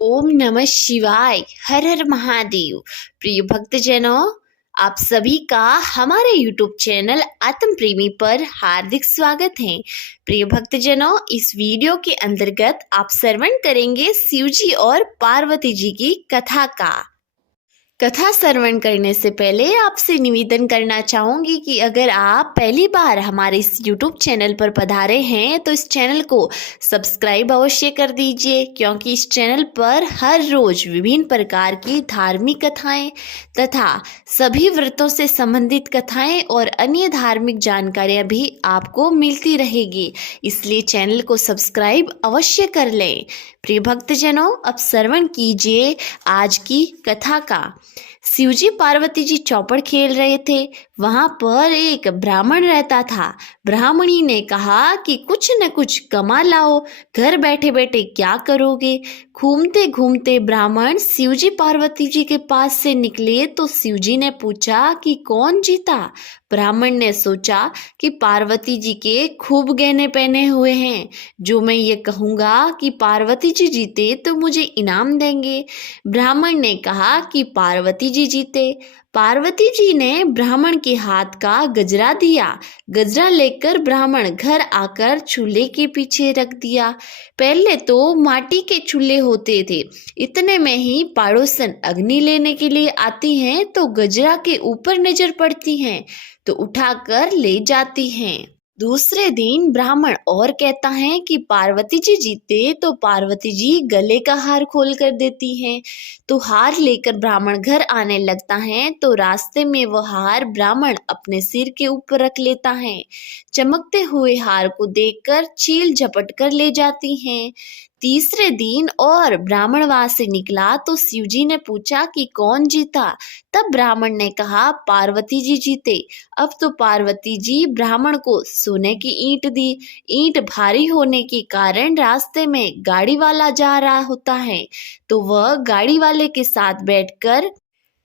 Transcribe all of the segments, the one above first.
ओम नमः शिवाय। हर हर महादेव। प्रिय भक्तजनों, आप सभी का हमारे YouTube चैनल आत्म प्रेमी पर हार्दिक स्वागत है। प्रिय भक्तजनों, इस वीडियो के अंतर्गत आप श्रवण करेंगे शिवजी और पार्वती जी की कथा का। कथा श्रवण करने से पहले आपसे निवेदन करना चाहूंगी कि अगर आप पहली बार हमारे इस YouTube चैनल पर पधारे हैं तो इस चैनल को सब्सक्राइब अवश्य कर दीजिए, क्योंकि इस चैनल पर हर रोज विभिन्न प्रकार की धार्मिक कथाएं तथा सभी व्रतों से संबंधित कथाएं और अन्य धार्मिक जानकारियां भी आपको मिलती रहेगी, इसलिए चैनल को सब्सक्राइब अवश्य कर लें। प्रिय भक्तजनों, अब श्रवण कीजिए आज की कथा का। शिवजी पार्वती जी चौपड़ खेल रहे थे। वहां पर एक ब्राह्मण रहता था। ब्राह्मणी ने कहा कि कुछ न कुछ कमा लाओ, घर बैठे बैठे क्या करोगे। घूमते घूमते ब्राह्मण शिवजी पार्वती जी के पास से निकले तो शिवजी ने पूछा कि कौन जीता। ब्राह्मण ने सोचा कि पार्वती जी के खूब गहने पहने हुए हैं, जो मैं ये कहूँगा कि पार्वती जी जीते तो मुझे इनाम देंगे। ब्राह्मण ने कहा कि पार्वती जी जीते। पार्वती जी ने ब्राह्मण के हाथ का गजरा दिया। गजरा लेकर ब्राह्मण घर आकर चूल्हे के पीछे रख दिया। पहले तो माटी के चूल्हे होते थे, इतने में ही पड़ोसन अग्नि लेने के लिए आती हैं तो गजरा के ऊपर नजर पड़ती हैं तो उठाकर ले जाती हैं। दूसरे दिन ब्राह्मण और कहता है कि पार्वती जी जीते तो पार्वती जी गले का हार खोल कर देती हैं। तो हार लेकर ब्राह्मण घर आने लगता है तो रास्ते में वह हार ब्राह्मण अपने सिर के ऊपर रख लेता है। चमकते हुए हार को देखकर चील झपट कर ले जाती हैं। तीसरे दिन और ब्राह्मण वहां से निकला तो शिवजी ने पूछा कि कौन जीता। तब ब्राह्मण ने कहा पार्वती जी जीते। अब तो पार्वती जी ब्राह्मण को सोने की ईंट दी। ईंट भारी होने के कारण रास्ते में गाड़ी वाला जा रहा होता है तो वह गाड़ी वाले के साथ बैठकर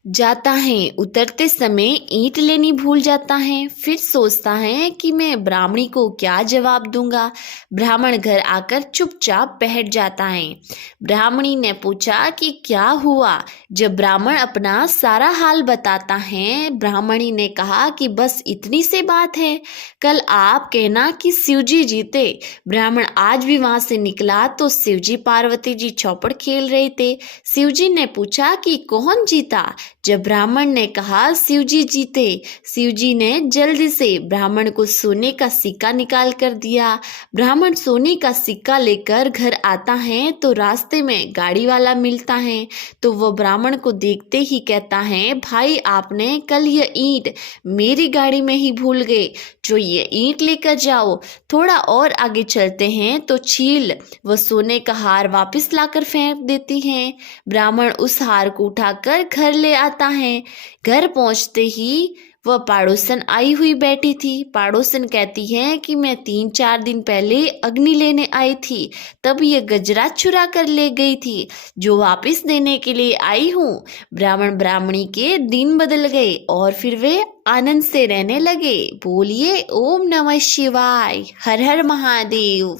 जाता है। उतरते समय ईंट लेनी भूल जाता है। फिर सोचता है कि मैं ब्राह्मणी को क्या जवाब दूंगा। ब्राह्मण घर आकर चुपचाप बैठ जाता है। ब्राह्मणी ने पूछा कि क्या हुआ। जब ब्राह्मण अपना सारा हाल बताता है, ब्राह्मणी ने कहा कि बस इतनी सी बात है, कल आप कहना कि शिवजी जीते। ब्राह्मण आज भी वहां से निकला तो शिवजी पार्वती जी चौपड़ खेल रहे थे। शिवजी ने पूछा कि कौन जीता। जब ब्राह्मण ने कहा शिवजी जीते, शिवजी ने जल्दी से ब्राह्मण को सोने का सिक्का निकाल कर दिया। ब्राह्मण सोने का सिक्का लेकर घर आता है तो रास्ते में गाड़ी वाला मिलता है तो वह ब्राह्मण को देखते ही कहता है, भाई आपने कल ये ईंट मेरी गाड़ी में ही भूल गए, जो ये ईंट लेकर जाओ। थोड़ा और आगे चलते हैं तो चील वह सोने का हार वापस लाकर फेंक देती है। ब्राह्मण उस हार को उठाकर घर ले आता है। घर पहुंचते ही वह पड़ोसन आई हुई बैठी थी। पड़ोसन कहती है कि मैं 3-4 दिन पहले अग्नि लेने आई थी, तब ये गजरा चुरा कर ले गई थी, जो वापस देने के लिए आई हूँ। ब्राह्मण ब्राह्मणी के दिन बदल गए और फिर वे आनंद से रहने लगे। बोलिए ओम नमः शिवाय। हर हर महादेव।